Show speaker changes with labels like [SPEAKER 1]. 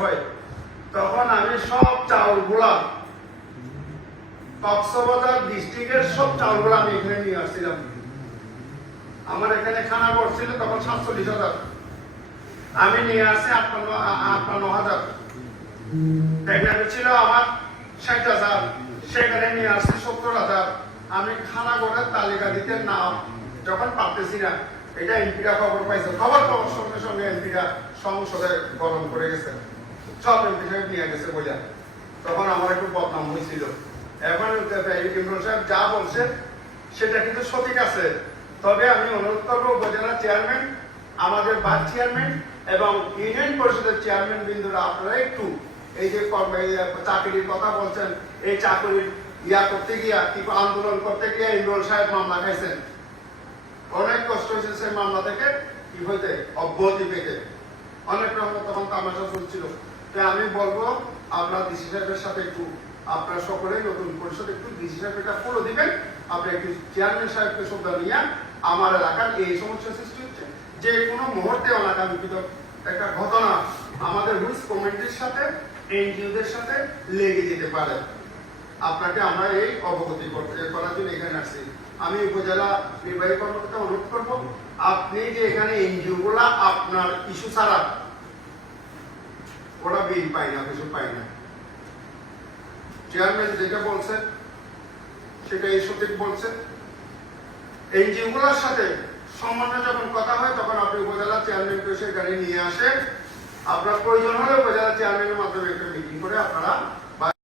[SPEAKER 1] হয়, তখন আমি সব চাউলগুলা কক্সবাজার ডিস্ট্রিক্টের সব চাউলগুলো আমি এখানে নিয়ে আসছিলাম। আমার এখানে খানা পড়ছিল তখন সাতচল্লিশ হাজার। আমি নিয়ে আসি আটান্ন আটান্ন হাজার। প্রেগনেন্ট ছিল আমার ষাট হাজার। সেখানে নিয়ে আসছি সত্তর হাজার। আমি খানা ঘরের তালিকা দিতে নাম যখন পারতেছি না, এটা এমপিরা খবর পাইছে। খবর পাওয়ার সঙ্গে সঙ্গে এমপিরা সংসদে গরম করে গেছে। সব এমপি নিয়ে গেছে বোঝা তখন আমার একটু বদনাম হয়েছিল। এখন ইমরান সাহেব যা বলছে, সেটা কিন্তু সঠিক আছে। তবে আমি অনুরোধ করব উপজেলা চেয়ারম্যান, আমাদের বাস চেয়ারম্যান এবং ইউনিয়ন পরিষদের চেয়ারম্যান বিন্দুরা আপনারা একটু এই যে চাকরির কথা বলছেন, এই চাকরির ইয়া করতে গিয়া, কি আন্দোলন করতে গিয়ে ইমরুল সাহেব মামলা খাইছেন। অনেক কষ্ট হয়েছে সেই মামলা থেকে, কি হইতে? অব্যাহতি পেতে। অনেক রকম তখন তামাশা চলছিল। তাই আমি বলব আপনার ডিসি সাহেবের সাথে একটু, আপনারা সকলে নতুন পরিষদ একটু ডিসি সাহেব এটা ফলো দিবেন। আপনি একটু চেয়ারম্যান সাহেবকে শ্রদ্ধা নিয়ে আমার এলাকার এই সমস্যা সৃষ্টি হচ্ছে। যে কোনো মুহূর্তে অনাকাঙ্ক্ষিত একটা ঘটনা আমাদের রুলস কমিটির সাথে এনজিওদের সাথে লেগে যেতে পারে। আপনাকে আমরা এই অবগতি করার জন্য এখানে আসছি। আমি উপজেলা নির্বাহী কর্মকর্তা অনুরোধ করব, আপনি যে এখানে এনজিও গুলা আপনার ইস্যু ছাড়া ওরা বিল পাই না, কিছু পাই না। চেয়ারম্যান যেটা বলছেন সেটা এই সঠিক বলছেন এনজিও গুলোর সাথে সম্মান যখন কথা হয়, তখন আপনি উপজেলা চেয়ারম্যানকে সেখানে নিয়ে আসেন আপনার প্রয়োজন হলে উপজেলা চেয়ারম্যানের মাধ্যমে একটা মিটিং করে আপনারা